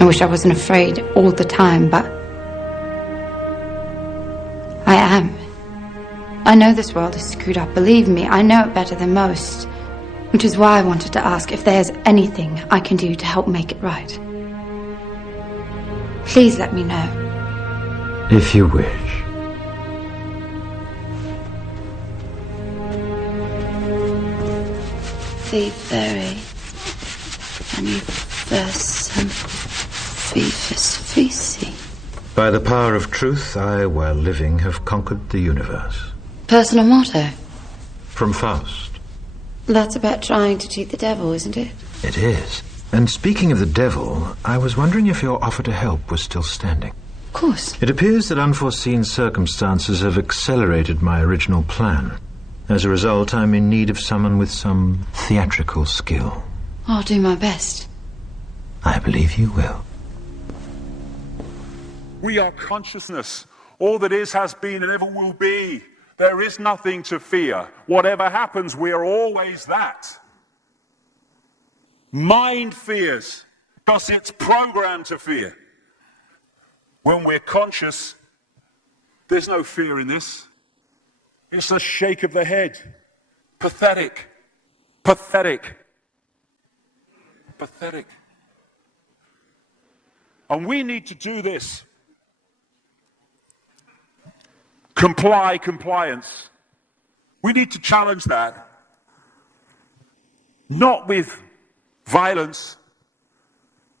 I wish I wasn't afraid all the time, but I am. I know this world is screwed up, believe me, I know it better than most. Which is why I wanted to ask if there's anything I can do to help make it right. Please let me know. If you wish. Be very universum vivus vici. By the power of truth, I, while living, have conquered the universe. Personal motto? From Faust. That's about trying to cheat the devil, isn't it? It is. And speaking of the devil, I was wondering if your offer to help was still standing. Of course. It appears that unforeseen circumstances have accelerated my original plan. As a result, I'm in need of someone with some theatrical skill. I'll do my best. I believe you will. We are consciousness. All that is, has been, and ever will be. There is nothing to fear. Whatever happens, we are always that. Mind fears, because it's programmed to fear. When we're conscious, there's no fear in this. It's a shake of the head. Pathetic. Pathetic. Pathetic. And we need to do this. Compliance. We need to challenge that. Not with violence,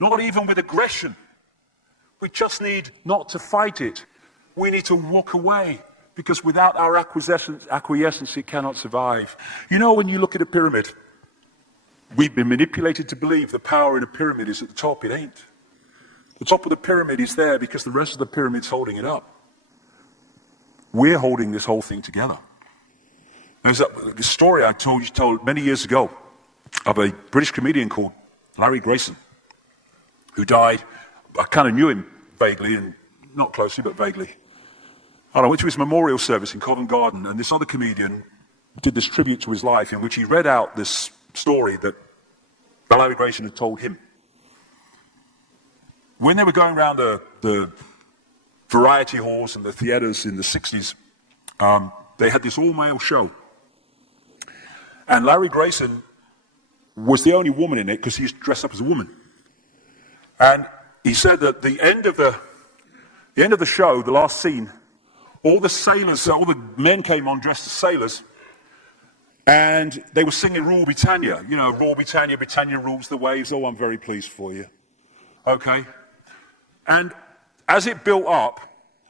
not even with aggression. We just need not to fight it. We need to walk away, because without our acquiescence, it cannot survive. You know, when you look at a pyramid, we've been manipulated to believe the power in a pyramid is at the top. It ain't. The top of the pyramid is there because the rest of the pyramid's holding it up. We're holding this whole thing together. There's a story I told many years ago of a British comedian called Larry Grayson, who died. I kind of knew him vaguely, and not closely, but vaguely. And I went to his memorial service in Covent Garden, and this other comedian did this tribute to his life in which he read out this story that Larry Grayson had told him. When they were going around the variety halls and the theaters in the 60s, they had this all-male show. And Larry Grayson was the only woman in it because he was dressed up as a woman. And he said that the end of the show, the last scene, all the men came on dressed as sailors, and they were singing Rule Britannia. You know, Rule Britannia, Britannia rules the waves. Oh, I'm very pleased for you. Okay. And as it built up,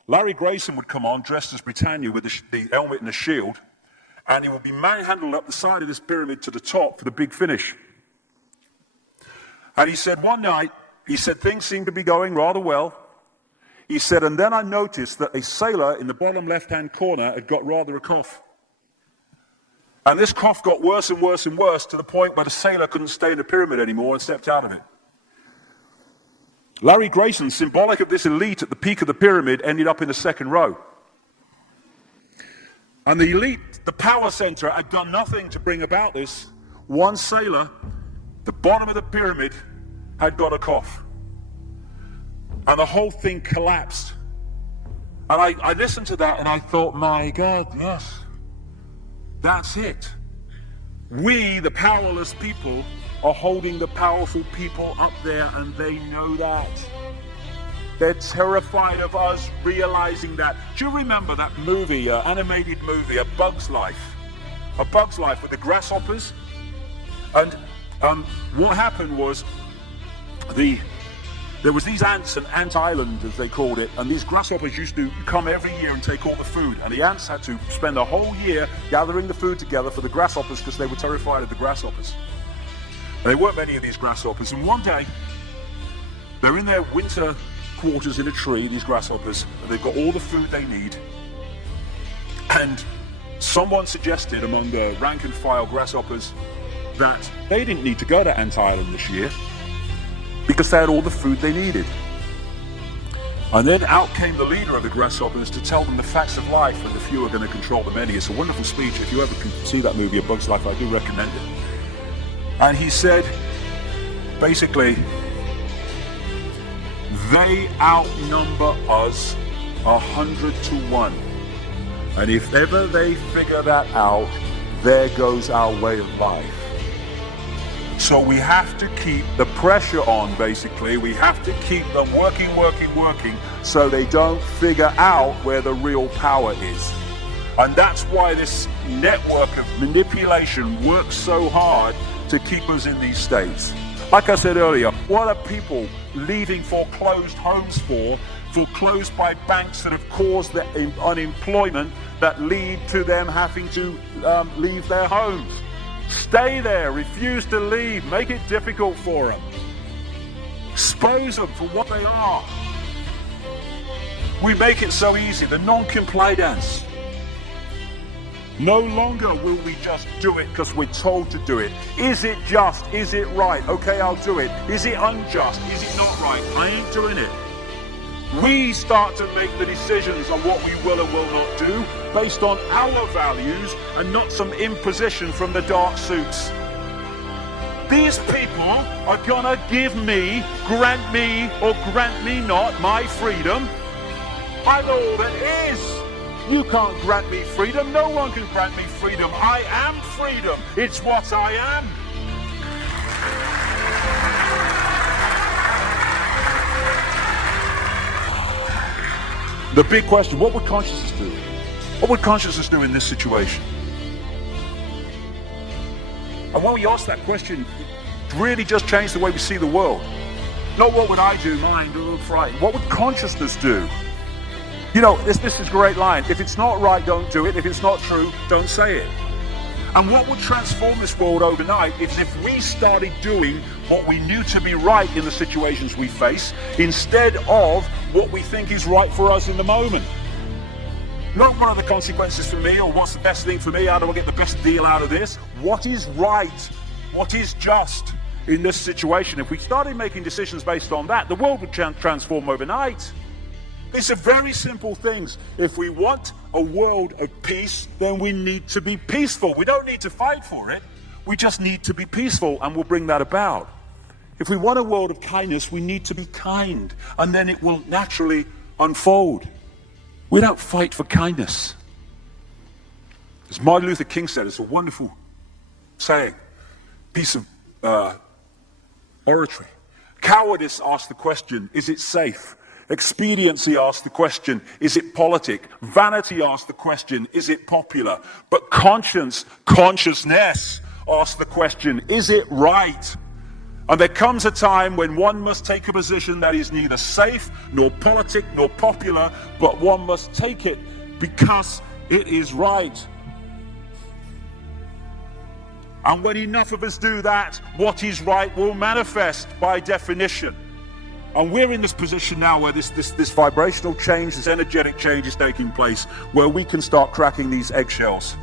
Larry Grayson would come on dressed as Britannia with the helmet and the shield, and he would be manhandled up the side of this pyramid to the top for the big finish. And he said one night, things seemed to be going rather well. He said, and then I noticed that a sailor in the bottom left-hand corner had got rather a cough. And this cough got worse and worse and worse to the point where the sailor couldn't stay in the pyramid anymore and stepped out of it. Larry Grayson, symbolic of this elite at the peak of the pyramid, ended up in the second row. And the elite, the power center, had done nothing to bring about this. One sailor, the bottom of the pyramid, had got a cough. And the whole thing collapsed. And I listened to that and I thought, my God, yes, that's it. We, the powerless people, are holding the powerful people up there, and they know that. They're terrified of us realizing that. Do you remember that movie, animated movie, A Bug's Life? A Bug's Life with the grasshoppers? And what happened was there was these ants, an ant island as they called it, and these grasshoppers used to come every year and take all the food, and the ants had to spend a whole year gathering the food together for the grasshoppers because they were terrified of the grasshoppers. There weren't many of these grasshoppers, and one day they're in their winter quarters in a tree, these grasshoppers, and they've got all the food they need, and someone suggested among the rank and file grasshoppers that they didn't need to go to Ant Island this year because they had all the food they needed. And then out came the leader of the grasshoppers to tell them the facts of life, and the few are going to control the many. It's a wonderful speech. If you ever can see that movie, A Bug's Life, I do recommend it. And he said, basically, They outnumber us 100-1. And if ever they figure that out, there goes our way of life. So we have to keep the pressure on, basically. We have to keep them working, so they don't figure out where the real power is. And that's why this network of manipulation works so hard to keep us in these states. Like I said earlier, what are people leaving foreclosed homes for? Foreclosed by banks that have caused the unemployment that lead to them having to leave their homes. Stay there, refuse to leave, make it difficult for them. Expose them for what they are. We make it so easy, the non-compliance. No longer will we just do it because we're told to do it. Is it just? Is it right? Okay, I'll do it. Is it unjust? Is it not right? I ain't doing it. We start to make the decisions on what we will and will not do based on our values and not some imposition from the dark suits. These people are gonna give me, grant me, or grant me not my freedom. I'm all that is. You can't grant me freedom. No one can grant me freedom. I am freedom. It's what I am. The big question, what would consciousness do? What would consciousness do in this situation? And when we ask that question, it really just changed the way we see the world. Not what would I do, mind, or frightened. What would consciousness do? You know, this is a great line. If it's not right, don't do it. If it's not true, don't say it. And what would transform this world overnight is if we started doing what we knew to be right in the situations we face, instead of what we think is right for us in the moment. Not what are the consequences for me, or what's the best thing for me, how do I get the best deal out of this? What is right? What is just in this situation? If we started making decisions based on that, the world would transform overnight. These are very simple things. If we want a world of peace, then we need to be peaceful. We don't need to fight for it. We just need to be peaceful, and we'll bring that about. If we want a world of kindness, we need to be kind, and then it will naturally unfold. We don't fight for kindness. As Martin Luther King said, it's a wonderful saying, piece of oratory. Cowardice asks the question, is it safe? Expediency asks the question, is it politic? Vanity asks the question, is it popular? But consciousness asks the question, is it right? And there comes a time when one must take a position that is neither safe, nor politic, nor popular, but one must take it because it is right. And when enough of us do that, what is right will manifest by definition. And we're in this position now where this vibrational change, this energetic change is taking place, where we can start cracking these eggshells,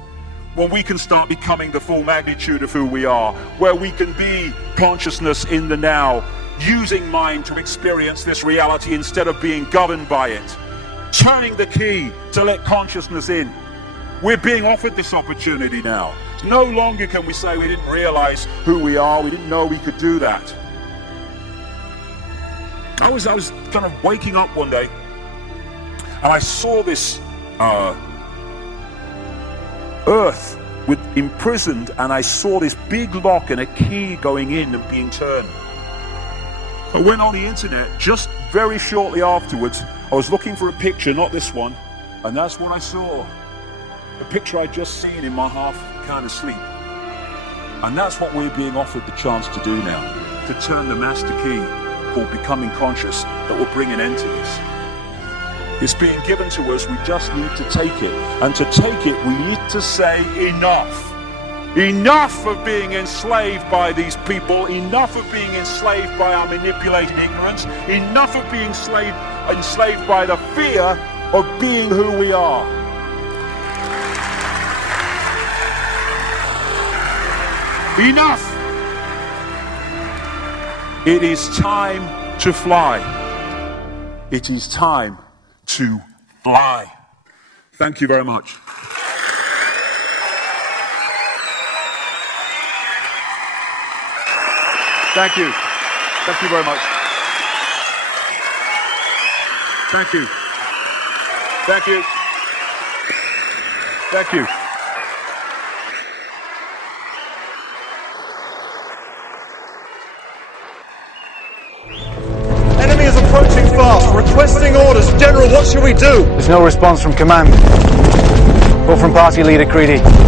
where we can start becoming the full magnitude of who we are, where we can be consciousness in the now, using mind to experience this reality instead of being governed by it, turning the key to let consciousness in. We're being offered this opportunity now. No longer can we say we didn't realize who we are, we didn't know we could do that. I was kind of waking up one day, and I saw this earth imprisoned, and I saw this big lock and a key going in and being turned. I went on the internet just very shortly afterwards. I was looking for a picture, not this one, and that's what I saw. The picture I'd just seen in my half kind of sleep. And that's what we're being offered the chance to do now, to turn the master key called becoming conscious that will bring an end to this. It's being given to us, we just need to take it. And to take it, we need to say enough. Enough of being enslaved by these people, enough of being enslaved by our manipulated ignorance, enough of being enslaved by the fear of being who we are. Enough! It is time to fly. It is time to fly. Thank you very much. Thank you. Thank you very much. Thank you. Thank you. Thank you. Enemy is approaching fast. Requesting orders. General, what should we do? There's no response from command. Or from party leader Creedy.